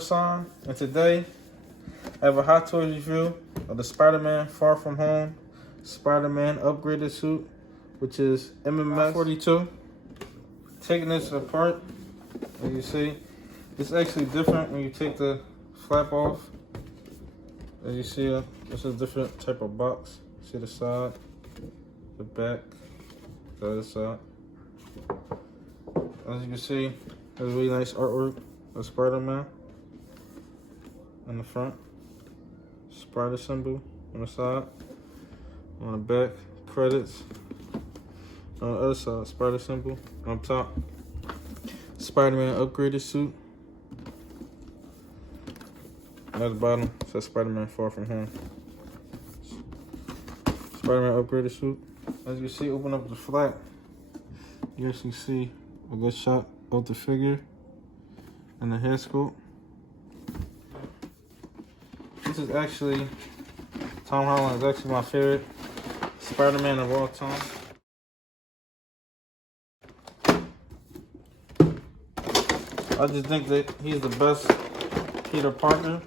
San, and today I have a Hot Toys review of the Spider-Man Far From Home Spider-Man upgraded suit, which is MMS 42. Taking this apart, as you see, it's actually different when you take the flap off. As you see, this is a different type of box. See the side, the back, the other side. As you can see, there's really nice artwork of Spider-Man on the front. Spider symbol on the side. On the back, credits. On the other side, Spider symbol. On top, Spider-Man upgraded suit. At the bottom, it says Spider-Man Far From Home. Spider-Man upgraded suit. As you see, open up the flap. You actually see a good shot of the figure and the head sculpt. This is actually, Tom Holland is actually my favorite Spider-Man of all time. I just think that he's the best Peter Parker,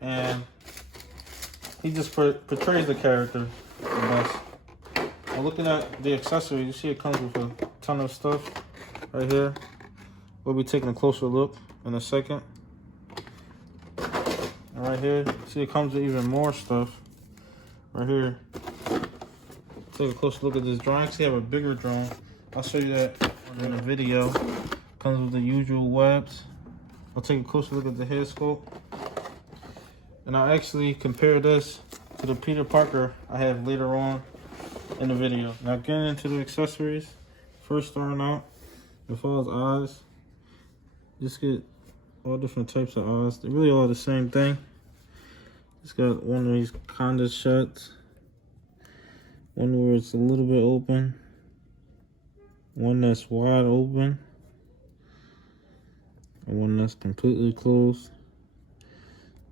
and he just portrays the character the best. And looking at the accessories, you see it comes with a ton of stuff right here. We'll be taking a closer look in a second. And right here, see it comes with even more stuff. Right here, take a closer look at this drone. I actually have a bigger drone. I'll show you that in the video. Comes with the usual webs. I'll take a closer look at the head sculpt. And I'll actually compare this to the Peter Parker I have later on in the video. Now getting into the accessories, first starting out, as far as eyes, just get all different types of eyes. They really all the same thing. Just got one of these kind of shots, one where it's a little bit open, one that's wide open, and one that's completely closed.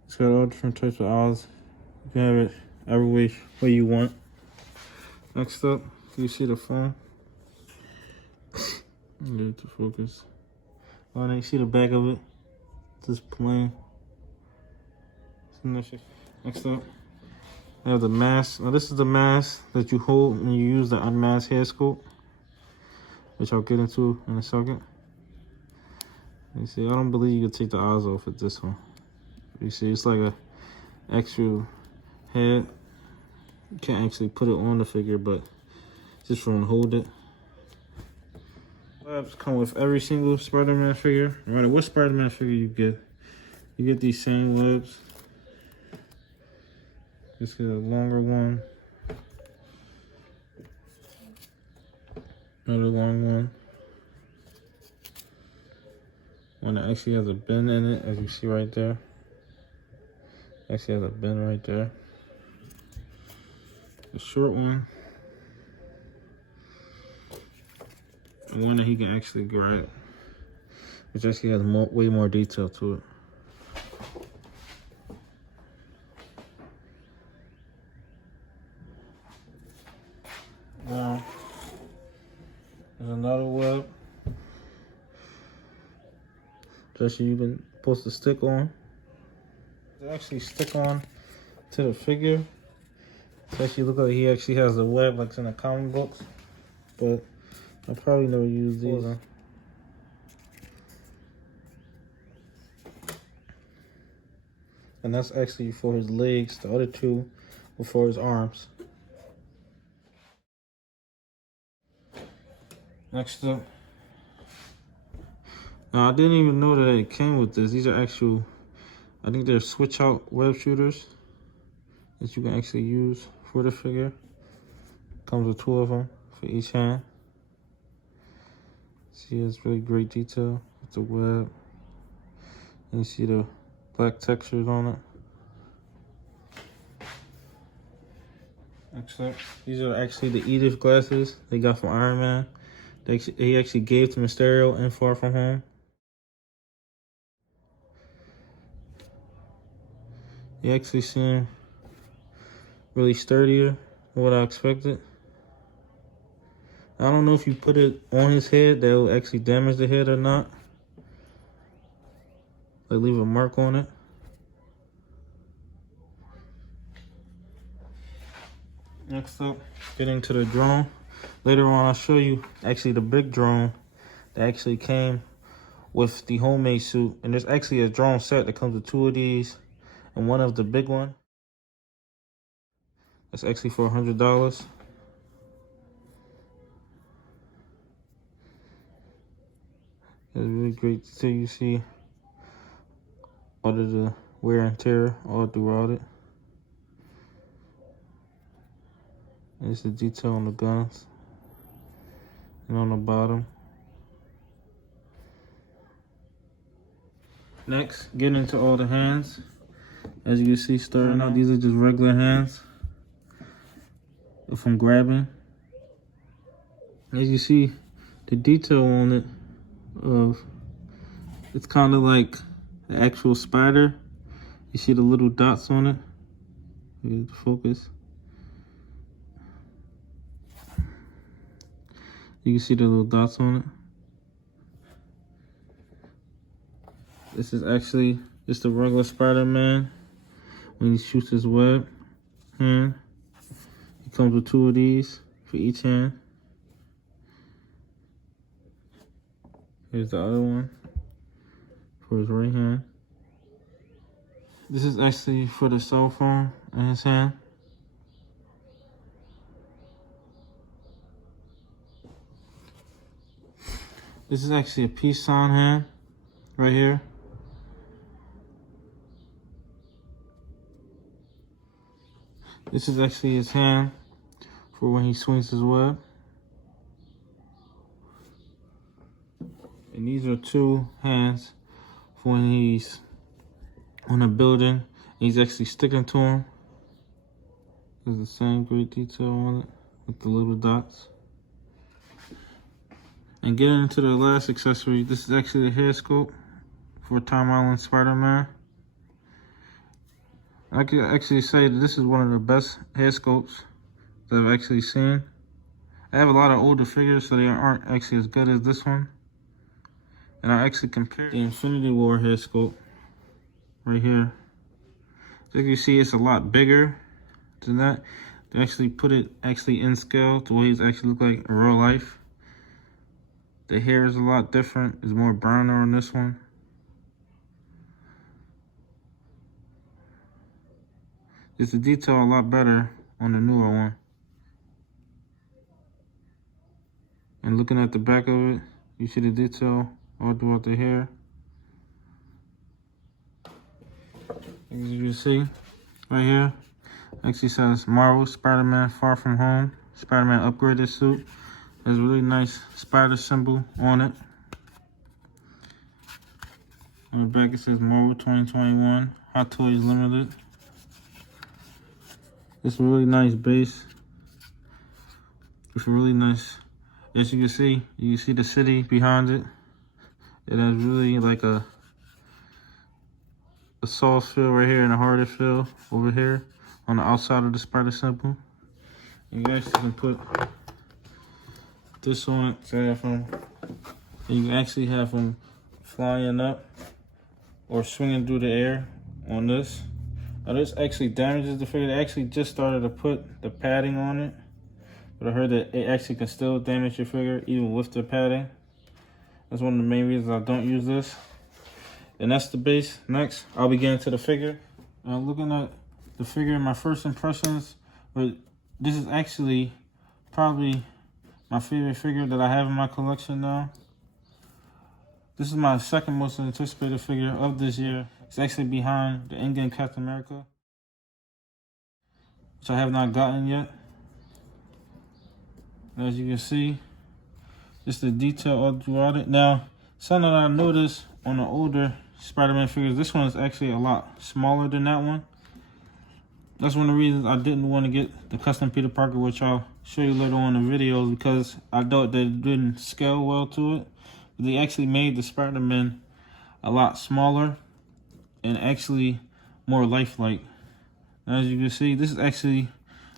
It's got all different types of eyes. You can have it every way you want. Next up, you see the phone. Get it to focus. Oh, and you see the back of it. Just plain. Next up, I have the mask. Now this is the mask that you hold when you use the unmasked head sculpt, which I'll get into in a second. You see, I don't believe you can take the eyes off with this one. You see, it's like a actual head. You can't actually put it on the figure, but just for when to hold it. Webs come with every single Spider-Man figure. No matter what Spider-Man figure you get these same webs. Just get a longer one. Another long one. One that actually has a bend in it, as you see right there. Actually has a bend right there. The short one. The one that he can actually grab, which actually has way more detail to it. Now, there's another web that you can supposed to stick on. They actually stick on to the figure. It actually look like he actually has a web like it's in the comic books, but I probably never use these. And that's actually for his legs. The other two were for his arms. Next up. Now I didn't even know that it came with this. These are actual, I think they're switch out web shooters that you can actually use for the figure. Comes with 2 of them for each hand. See, it's really great detail with the web. And you see the black textures on it. Next up, these are actually the Edith glasses they got from Iron Man. He actually gave to Mysterio in Far From Home. He actually seemed really sturdier than what I expected. I don't know if you put it on his head that will actually damage the head or not. like leave a mark on it. Next up, getting to the drone. Later on, I'll show you actually the big drone that actually came with the homemade suit. And there's actually a drone set that comes with 2 of these and one of the big one. That's actually for $100. It's really great to you see all of the wear and tear all throughout it. There's the detail on the guns and on the bottom. Next, getting into all the hands. As you can see, starting out, these are just regular hands from grabbing. As you see, the detail on it it's kind of like the actual spider. You see the little dots on it. Here's the focus. You can see the little dots on it. This is actually just a regular Spider-Man when he shoots his web hand. It comes with 2 of these for each hand. Here's the other one for his right hand. This is actually for the cell phone in his hand. This is actually a peace sign hand right here. This is actually his hand for when he swings his web. And these are 2 hands for when he's on a building. He's actually sticking to him. There's the same great detail on it with the little dots. And getting into the last accessory, this is actually a hair sculpt for Tom Holland Spider-Man. I could actually say that this is one of the best hair sculpts that I've actually seen. I have a lot of older figures, so they aren't actually as good as this one. And I actually compared the Infinity War hair sculpt right here. So you see, it's a lot bigger than that. They actually put it in scale to what he's actually look like in real life. The hair is a lot different. It's more browner on this one. It's the detail a lot better on the newer one. And looking at the back of it, you see the detail all throughout the hair. As you can see, right here, actually says Marvel Spider-Man Far From Home. Spider-Man upgraded suit. There's a really nice spider symbol on it. On the back it says Marvel 2021, Hot Toys Limited. It's a really nice base. It's really nice. As you can see the city behind it. It has really like a soft feel right here and a harder feel over here on the outside of the spider symbol. You guys can put this on to have them. You can actually have them flying up or swinging through the air on this. Now this actually damages the figure. They actually just started to put the padding on it, but I heard that it actually can still damage your figure even with the padding. That's one of the main reasons I don't use this. And that's the base. Next, I'll be getting to the figure. Looking at the figure, my first impressions, but this is actually probably my favorite figure that I have in my collection now. This is my second most anticipated figure of this year. It's actually behind the Endgame Captain America, which I have not gotten yet. As you can see, just the detail all throughout it. Now, something that I noticed on the older Spider-Man figures, this one is actually a lot smaller than that one. That's one of the reasons I didn't want to get the custom Peter Parker, which I'll show you later on in the videos, because I thought they didn't scale well to it. But they actually made the Spider-Man a lot smaller and actually more lifelike. As you can see, this is actually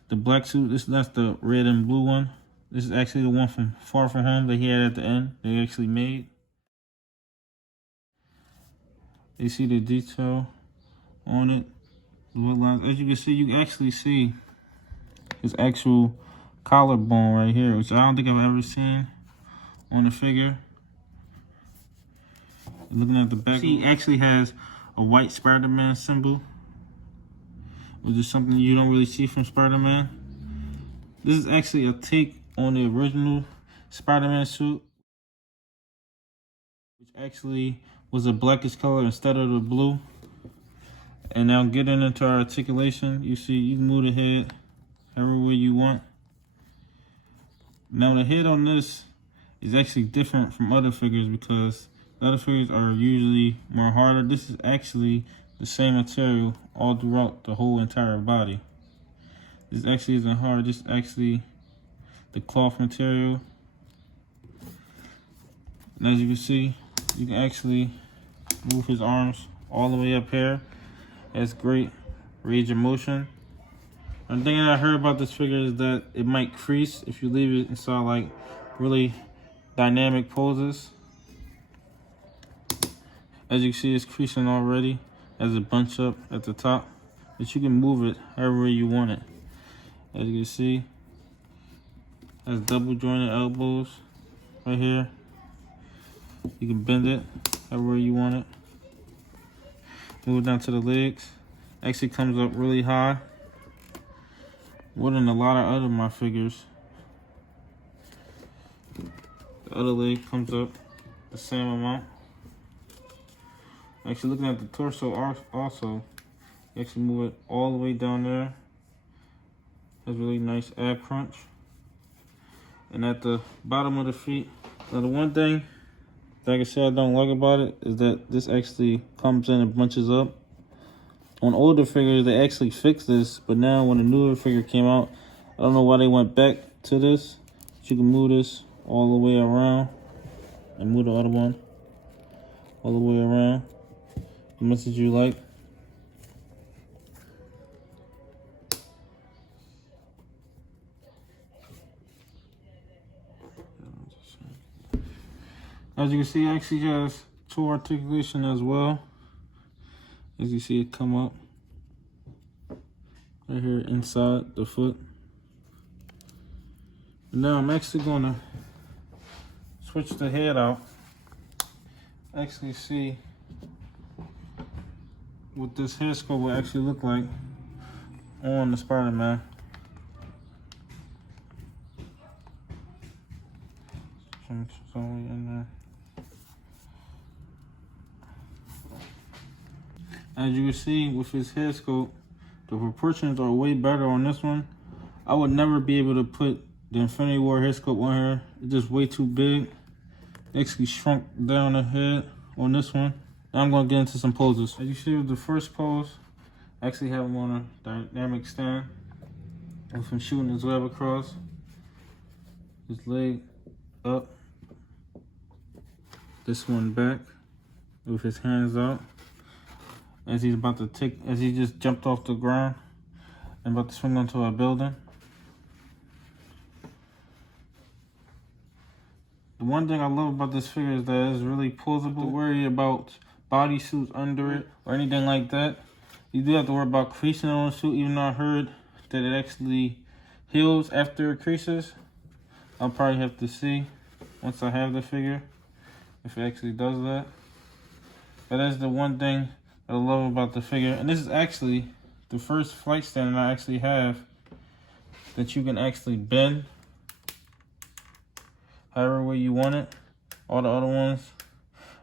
the black suit. That's the red and blue one. This is actually the one from Far From Home that he had at the end. They actually made. You see the detail on it. As you can see, you can actually see his actual collarbone right here, which I don't think I've ever seen on the figure. Looking at the back, he actually has a white Spider-Man symbol, which is something you don't really see from Spider-Man. This is actually a take on the original Spider-Man suit, which actually was a blackish color instead of the blue. And now getting into our articulation, you see you can move the head however way you want. Now the head on this is actually different from other figures because the other figures are usually more harder. This is actually the same material all throughout the whole entire body. This actually isn't hard, this is actually the cloth material. And as you can see, you can actually move his arms all the way up here. That's great range of motion. One thing that I heard about this figure is that it might crease if you leave it inside like really dynamic poses. As you can see, it's creasing already as it bunch up at the top, but you can move it however you want it. As you can see, it has double jointed elbows right here. You can bend it however you want it. Move it down to the legs. Actually comes up really high, more than a lot of other my figures. The other leg comes up the same amount. Actually looking at the torso also, you actually move it all the way down there. Has really nice ab crunch. And at the bottom of the feet, now the one thing, like I said, I don't like about it is that this actually comes in and bunches up. On older figures, they actually fixed this, but now when the newer figure came out, I don't know why they went back to this. But you can move this all the way around and move the other one all the way around as much as you like. As you can see, it actually has toe articulation as well. As you see it come up right here inside the foot. But now I'm actually gonna switch the head out. Actually see what this head sculpt will actually look like on the Spider-Man. In there. As you can see with his head sculpt, the proportions are way better on this one. I would never be able to put the Infinity War head sculpt on here. It's just way too big. It actually shrunk down the head on this one. Now I'm gonna get into some poses. As you see with the first pose, I actually have him on a dynamic stand with him shooting his web across. His leg up. This one back with his hands out. As he's about to as he just jumped off the ground and about to swing onto a building. The one thing I love about this figure is that it's really posable. Don't worry about bodysuits under it or anything like that. You do have to worry about creasing on the suit, even though I heard that it actually heals after it creases. I'll probably have to see once I have the figure if it actually does that. But that's the one thing I love about the figure. And this is actually the first flight stand that I actually have that you can actually bend however way you want it. All the other ones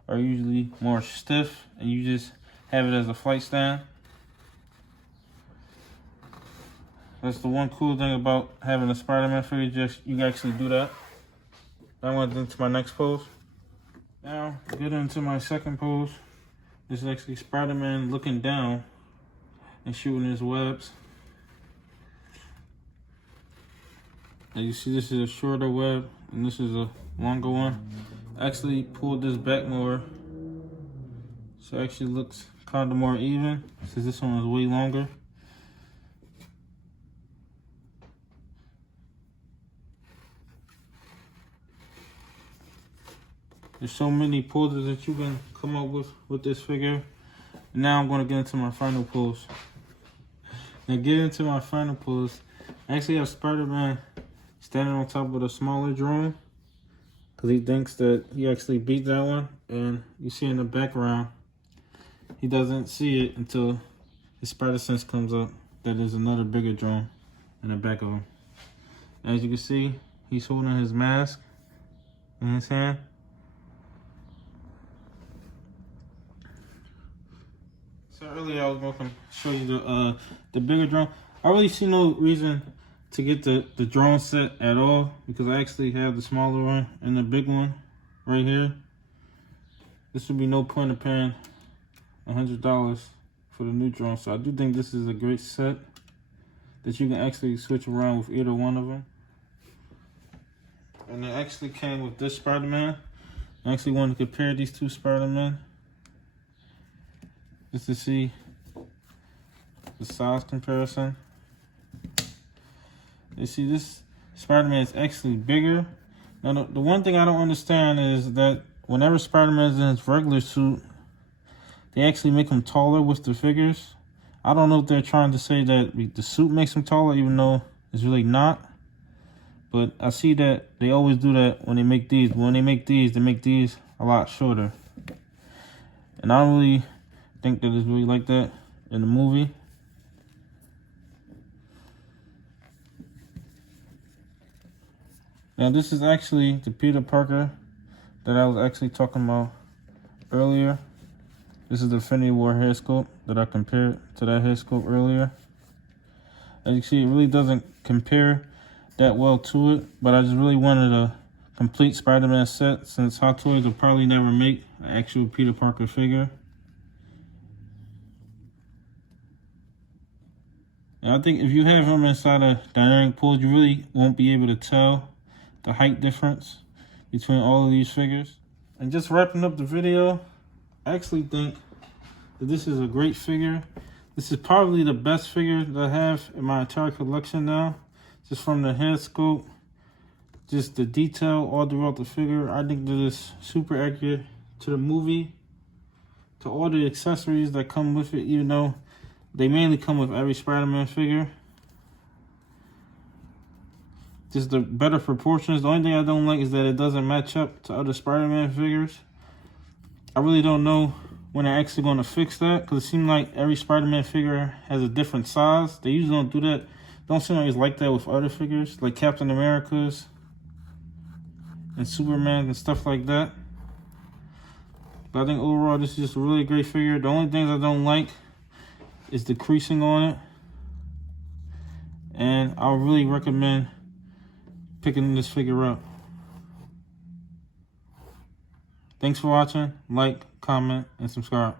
are usually more stiff and you just have it as a flight stand. That's the one cool thing about having a Spider-Man figure, just you can actually do that. Now I'm going to get into my next pose. Now, get into my second pose. This is actually Spider-Man looking down and shooting his webs. As you see, this is a shorter web and this is a longer one. I actually pulled this back more, so it actually looks kind of more even, since this one is way longer. There's so many poses that you can come up with this figure. And now I'm going to get into my final pulls. Now get into my final pulls. I actually have Spider-Man standing on top of the smaller drone because he thinks that he actually beat that one. And you see in the background, he doesn't see it until his spider sense comes up that there's another bigger drone in the back of him. As you can see, he's holding his mask in his hand. So earlier I was going to show you the bigger drone. I really see no reason to get the drone set at all because I actually have the smaller one and the big one right here. This would be no point of paying $100 for the new drone. So I do think this is a great set that you can actually switch around with either one of them. And it actually came with this Spider-Man. I actually wanted to compare these two Spider-Man just to see the size comparison. You see, this Spider-Man is actually bigger. Now, the one thing I don't understand is that whenever Spider-Man is in his regular suit, they actually make him taller with the figures. I don't know if they're trying to say that the suit makes him taller, even though it's really not. But I see that they always do that when they make these. When they make these a lot shorter. And I don't really think that it's really like that in the movie. Now this is actually the Peter Parker that I was actually talking about earlier. This is the Infinity War hair sculpt that I compared to that hair sculpt earlier. As you can see, it really doesn't compare that well to it, but I just really wanted a complete Spider-Man set since Hot Toys will probably never make an actual Peter Parker figure. And I think if you have him inside a dynamic pool, you really won't be able to tell the height difference between all of these figures. And just wrapping up the video, I actually think that this is a great figure. This is probably the best figure that I have in my entire collection now. Just from the head sculpt, just the detail all throughout the figure. I think that is super accurate to the movie, to all the accessories that come with it, even though they mainly come with every Spider-Man figure. Just the better proportions. The only thing I don't like is that it doesn't match up to other Spider-Man figures. I really don't know when they're actually going to fix that, because it seems like every Spider-Man figure has a different size. They usually don't do that. Don't seem like it's like that with other figures, like Captain America's and Superman and stuff like that. But I think overall this is just a really great figure. The only things I don't like is the creasing on it. And I would really recommend picking this figure up. Thanks for watching. Like, comment, and subscribe.